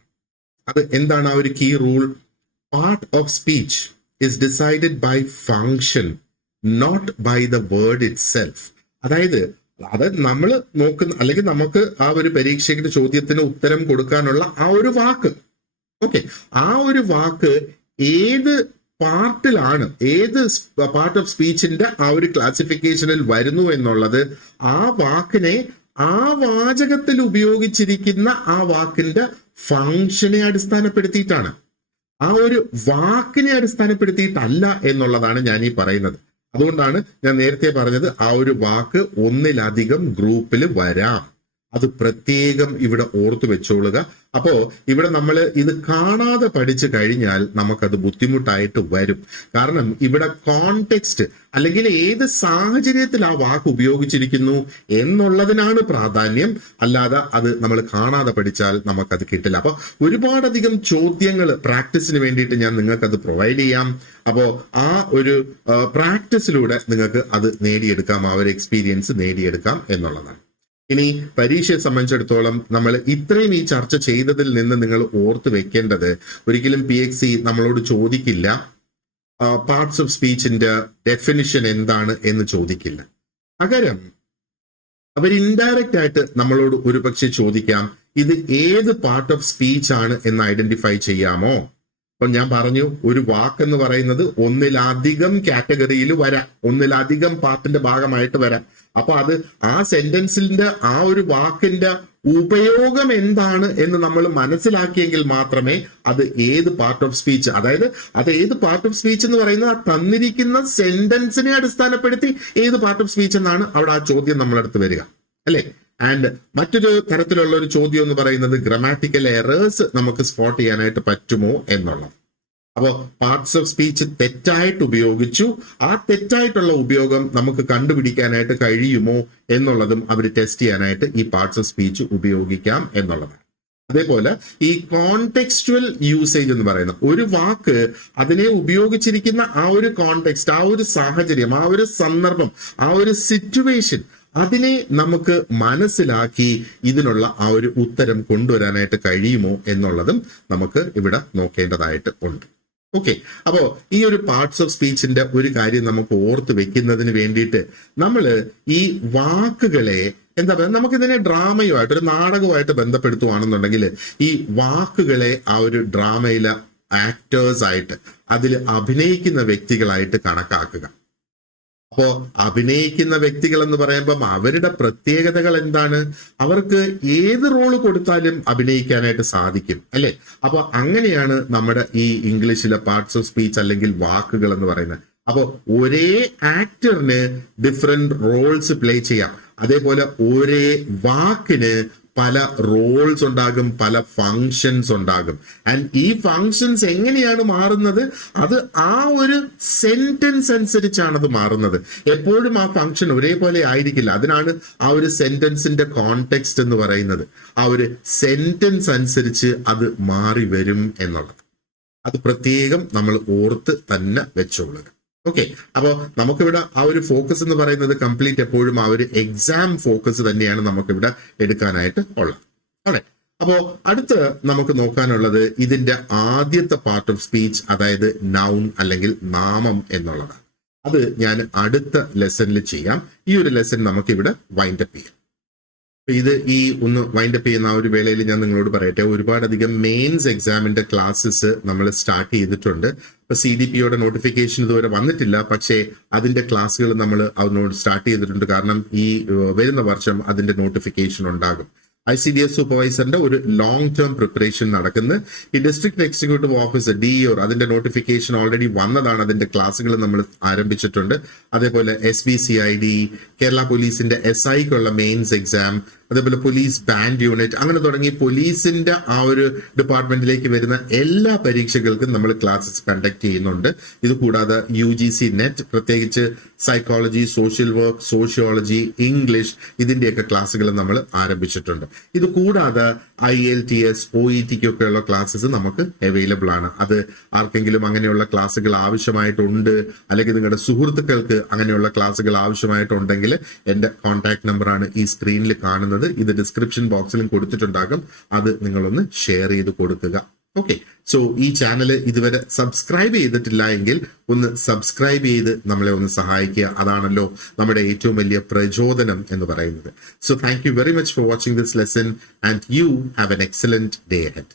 അത് എന്താണ് ആ ഒരു key rule? Part of speech is decided by function, not by the word itself. അതായത് അത് നമ്മൾ നോക്കുന്ന അല്ലെങ്കിൽ നമുക്ക് ആ ഒരു പരീക്ഷയുടെ ചോദ്യത്തിന് ഉത്തരം കൊടുക്കാനുള്ള ആ ഒരു വാക്ക്, ഓക്കെ, ആ ഒരു വാക്ക് ഏത് പാർട്ടിലാണ്, ഏത് പാർട്ട് ഓഫ് സ്പീച്ചിന്റെ ആ ഒരു ക്ലാസിഫിക്കേഷനിൽ വരുന്നു എന്നുള്ളത് ആ വാക്കിനെ ആ വാചകത്തിൽ ഉപയോഗിച്ചിരിക്കുന്ന ആ വാക്കിന്റെ ഫംഗ്ഷനെ അടിസ്ഥാനപ്പെടുത്തിയിട്ടാണ്, ആ ഒരു വാക്കിനെ അടിസ്ഥാനപ്പെടുത്തിയിട്ടല്ല എന്നുള്ളതാണ് ഞാൻ ഈ പറയുന്നത്. അതുകൊണ്ടാണ് ഞാൻ നേരത്തെ പറഞ്ഞത് ആ ഒരു വാക്ക് ഒന്നിലധികം ഗ്രൂപ്പിൽ വരാം. അത് പ്രത്യേകം ഇവിടെ ഓർത്തു വെച്ചോളുക. അപ്പോ ഇവിടെ നമ്മൾ ഇത് കാണാതെ പഠിച്ചു കഴിഞ്ഞാൽ നമുക്കത് ബുദ്ധിമുട്ടായിട്ട് വരും. കാരണം ഇവിടെ കോണ്ടെക്സ്റ്റ് അല്ലെങ്കിൽ ഏത് സാഹചര്യത്തിൽ ആ വാക്ക് ഉപയോഗിച്ചിരിക്കുന്നു എന്നുള്ളതിനാണ് പ്രാധാന്യം, അല്ലാതെ അത് നമ്മൾ കാണാതെ പഠിച്ചാൽ നമുക്കത് കിട്ടില്ല. അപ്പൊ ഒരുപാടധികം ചോദ്യങ്ങൾ പ്രാക്ടീസിന് വേണ്ടിയിട്ട് ഞാൻ നിങ്ങൾക്ക് അത് പ്രൊവൈഡ് ചെയ്യാം. അപ്പോൾ ആ ഒരു പ്രാക്ടീസിലൂടെ നിങ്ങൾക്ക് അത് നേടിയെടുക്കാം, ആ ഒരു എക്സ്പീരിയൻസ് നേടിയെടുക്കാം എന്നുള്ളതാണ്. ഇനി പരീക്ഷയെ സംബന്ധിച്ചിടത്തോളം നമ്മൾ ഇത്രയും ഈ ചർച്ച ചെയ്തതിൽ നിന്ന് നിങ്ങൾ ഓർത്ത് വെക്കേണ്ടത്, ഒരിക്കലും PXC നമ്മളോട് ചോദിക്കില്ല പാർട്സ് ഓഫ് സ്പീച്ചിന്റെ ഡെഫിനിഷൻ എന്താണ് എന്ന് ചോദിക്കില്ല. പകരം അവർ ഇൻഡയറക്റ്റ് ആയിട്ട് നമ്മളോട് ഒരു പക്ഷെ ചോദിക്കാം, ഇത് ഏത് പാർട്ട് ഓഫ് സ്പീച്ച് ആണ് എന്ന് ഐഡന്റിഫൈ ചെയ്യാമോ? അപ്പൊ ഞാൻ പറഞ്ഞു, ഒരു വാക്കെന്ന് പറയുന്നത് ഒന്നിലധികം കാറ്റഗറിയിൽ വരാം, ഒന്നിലധികം പാർട്ടിന്റെ ഭാഗമായിട്ട് വരാം. അപ്പൊ അത് ആ സെന്റൻസിന്റെ ആ ഒരു വാക്കിന്റെ ഉപയോഗം എന്താണ് എന്ന് നമ്മൾ മനസ്സിലാക്കിയെങ്കിൽ മാത്രമേ അത് ഏത് പാർട്ട് ഓഫ് സ്പീച്ച്, അതായത് അത് ഏത് പാർട്ട് ഓഫ് സ്പീച്ച് എന്ന് പറയുന്നത് ആ തന്നിരിക്കുന്ന സെന്റൻസിനെ അടിസ്ഥാനപ്പെടുത്തി ഏത് പാർട്ട് ഓഫ് സ്പീച്ച് എന്നാണ് അവിടെ ആ ചോദ്യം നമ്മളടുത്ത് വരിക, അല്ലെ? ആൻഡ് മറ്റൊരു തരത്തിലുള്ള ഒരു ചോദ്യം എന്ന് പറയുന്നത് ഗ്രമാറ്റിക്കൽ എറേഴ്സ് നമുക്ക് സ്പോട്ട് ചെയ്യാനായിട്ട് പറ്റുമോ എന്നുള്ളത്. അപ്പോൾ പാർട്സ് ഓഫ് സ്പീച്ച് തെറ്റായിട്ട് ഉപയോഗിച്ചു, ആ തെറ്റായിട്ടുള്ള ഉപയോഗം നമുക്ക് കണ്ടുപിടിക്കാനായിട്ട് കഴിയുമോ എന്നുള്ളതും അവർ ടെസ്റ്റ് ചെയ്യാനായിട്ട് ഈ പാർട്സ് ഓഫ് സ്പീച്ച് ഉപയോഗിക്കാം എന്നുള്ളതാണ്. അതേപോലെ ഈ കോണ്ടെക്സ്റ്റുവൽ യൂസേജ് എന്ന് പറയുന്ന ഒരു വാക്ക് അതിനെ ഉപയോഗിച്ചിരിക്കുന്ന ആ ഒരു കോണ്ടെക്സ്റ്റ്, ആ ഒരു സാഹചര്യം, ആ ഒരു സന്ദർഭം, ആ ഒരു സിറ്റുവേഷൻ, അതിനെ നമുക്ക് മനസ്സിലാക്കി ഇതിനുള്ള ആ ഒരു ഉത്തരം കൊണ്ടുവരാനായിട്ട് കഴിയുമോ എന്നുള്ളതും നമുക്ക് ഇവിടെ നോക്കേണ്ടതായിട്ട് ഉണ്ട്. ഓക്കെ, അപ്പോ ഈ ഒരു പാർട്സ് ഓഫ് സ്പീച്ചിന്റെ ഒരു കാര്യം നമുക്ക് ഓർത്ത് വെക്കുന്നതിന് വേണ്ടിയിട്ട് നമ്മൾ ഈ വാക്കുകളെ എന്താ പറയുക, നമുക്കിതിനെ ഡ്രാമയുമായിട്ട്, ഒരു നാടകമായിട്ട് ബന്ധപ്പെടുത്തുകയാണെന്നുണ്ടെങ്കിൽ ഈ വാക്കുകളെ ആ ഒരു ഡ്രാമയിലെ ആക്ടേഴ്സ് ആയിട്ട്, അതിൽ അഭിനയിക്കുന്ന വ്യക്തികളായിട്ട് കണക്കാക്കുക. അപ്പോ അഭിനയിക്കുന്ന വ്യക്തികൾ എന്ന് പറയുമ്പം അവരുടെ പ്രത്യേകതകൾ എന്താണ്? അവർക്ക് ഏത് റോള് കൊടുത്താലും അഭിനയിക്കാനായിട്ട് സാധിക്കും, അല്ലെ? അപ്പൊ അങ്ങനെയാണ് നമ്മുടെ ഈ ഇംഗ്ലീഷിലെ പാർട്സ് ഓഫ് സ്പീച്ച് അല്ലെങ്കിൽ വാക്കുകൾ എന്ന് പറയുന്നത്. അപ്പൊ ഒരേ ആക്ടറിന് ഡിഫറെന്റ് റോൾസ് പ്ലേ ചെയ്യാം. അതേപോലെ ഒരേ വാക്കിന് പല റോൾസ് ഉണ്ടാകും, പല ഫങ്ഷൻസ് ഉണ്ടാകും. ആൻഡ് ഈ ഫങ്ഷൻസ് എങ്ങനെയാണ് മാറുന്നത്? അത് ആ ഒരു സെന്റൻസ് അനുസരിച്ചാണ് അത് മാറുന്നത്. എപ്പോഴും ആ ഫങ്ഷൻ ഒരേപോലെ ആയിരിക്കില്ല. അതിനാണ് ആ ഒരു സെന്റൻസിന്റെ കോണ്ടെക്സ്റ്റ് എന്ന് പറയുന്നത്. ആ ഒരു സെന്റൻസ് അനുസരിച്ച് അത് മാറി വരും എന്നുള്ളത് അത് പ്രത്യേകം നമ്മൾ ഓർത്ത് തന്നെ വെച്ചോളുക. ഓക്കെ, അപ്പോൾ നമുക്കിവിടെ ആ ഒരു ഫോക്കസ് എന്ന് പറയുന്നത് കംപ്ലീറ്റ് എപ്പോഴും ആ ഒരു എക്സാം ഫോക്കസ് തന്നെയാണ് നമുക്കിവിടെ എടുക്കാനായിട്ട് ഉള്ളത്. അതെ, അപ്പോൾ അടുത്ത് നമുക്ക് നോക്കാനുള്ളത് ഇതിന്റെ ആദ്യത്തെ പാർട്ട് ഓഫ് സ്പീച്ച്, അതായത് നൗൺ അല്ലെങ്കിൽ നാമം എന്നുള്ളതാണ്. അത് ഞാൻ അടുത്ത ലെസണിൽ ചെയ്യാം. ഈ ഒരു ലെസൺ നമുക്കിവിടെ വൈൻഡപ്പ് ചെയ്യാം. ഇത് ഈ ഒന്ന് വൈൻഡപ്പ് ചെയ്യുന്ന ആ ഒരു വേളയിൽ ഞാൻ നിങ്ങളോട് പറയട്ടെ, ഒരുപാടധികം മെയിൻസ് എക്സാമിന്റെ ക്ലാസ്സസ് നമ്മൾ സ്റ്റാർട്ട് ചെയ്തിട്ടുണ്ട്. ഇപ്പൊ CDPയുടെ നോട്ടിഫിക്കേഷൻ ഇതുവരെ വന്നിട്ടില്ല, പക്ഷേ അതിന്റെ ക്ലാസ്സുകൾ നമ്മൾ അതിനോട് സ്റ്റാർട്ട് ചെയ്തിട്ടുണ്ട്. കാരണം ഈ വരുന്ന വർഷം അതിന്റെ നോട്ടിഫിക്കേഷൻ ഉണ്ടാകും. ICDS സൂപ്പർവൈസറിന്റെ ഒരു ലോങ് ടേം പ്രിപ്പറേഷൻ നടക്കുന്ന ഈ ഡിസ്ട്രിക്ട് എക്സിക്യൂട്ടീവ് ഓഫീസർ DEO അതിന്റെ നോട്ടിഫിക്കേഷൻ ഓൾറെഡി വന്നതാണ്. അതിന്റെ ക്ലാസ്സുകൾ നമ്മൾ ആരംഭിച്ചിട്ടുണ്ട്. അതേപോലെ SBCID, കേരള പോലീസിന്റെ SIക്കുള്ള മെയിൻസ് എക്സാം, അതേപോലെ പോലീസ് ബാൻഡ് യൂണിറ്റ്, അങ്ങനെ തുടങ്ങി പോലീസിന്റെ ആ ഒരു ഡിപ്പാർട്ട്മെന്റിലേക്ക് വരുന്ന എല്ലാ പരീക്ഷകൾക്കും നമ്മൾ ക്ലാസ്സസ് കണ്ടക്ട് ചെയ്യുന്നുണ്ട്. ഇത് കൂടാതെ UGC നെറ്റ്, പ്രത്യേകിച്ച് psychology, social work, sociology, English, ഇതിന്റെയൊക്കെ ക്ലാസ്സുകൾ നമ്മൾ ആരംഭിച്ചിട്ടുണ്ട്. ഇത് കൂടാതെ IELTS, OETക്കൊക്കെയുള്ള ക്ലാസ്സസ് നമുക്ക് അവൈലബിൾ ആണ്. അത് ആർക്കെങ്കിലും അങ്ങനെയുള്ള ക്ലാസ്സുകൾ ആവശ്യമായിട്ടുണ്ട്, അല്ലെങ്കിൽ നിങ്ങളുടെ സുഹൃത്തുക്കൾക്ക് അങ്ങനെയുള്ള ക്ലാസ്സുകൾ ആവശ്യമായിട്ടുണ്ടെങ്കിൽ എൻ്റെ കോൺടാക്ട് നമ്പറാണ് ഈ സ്ക്രീനിൽ കാണുന്നത്. ഇത് ഡിസ്ക്രിപ്ഷൻ ബോക്സിലും കൊടുത്തിട്ടുണ്ടാകും. അത് നിങ്ങളൊന്ന് ഷെയർ ചെയ്ത് കൊടുക്കുക. ഓക്കെ, സോ ഈ ചാനൽ ഇതുവരെ സബ്സ്ക്രൈബ് ചെയ്തിട്ടില്ല എങ്കിൽ ഒന്ന് സബ്സ്ക്രൈബ് ചെയ്ത് നമ്മളെ ഒന്ന് സഹായിക്കുക. അതാണല്ലോ നമ്മുടെ ഏറ്റവും വലിയ പ്രചോദനം എന്ന് പറയുന്നത്. So thank you very much for watching this lesson and you have an excellent day ahead.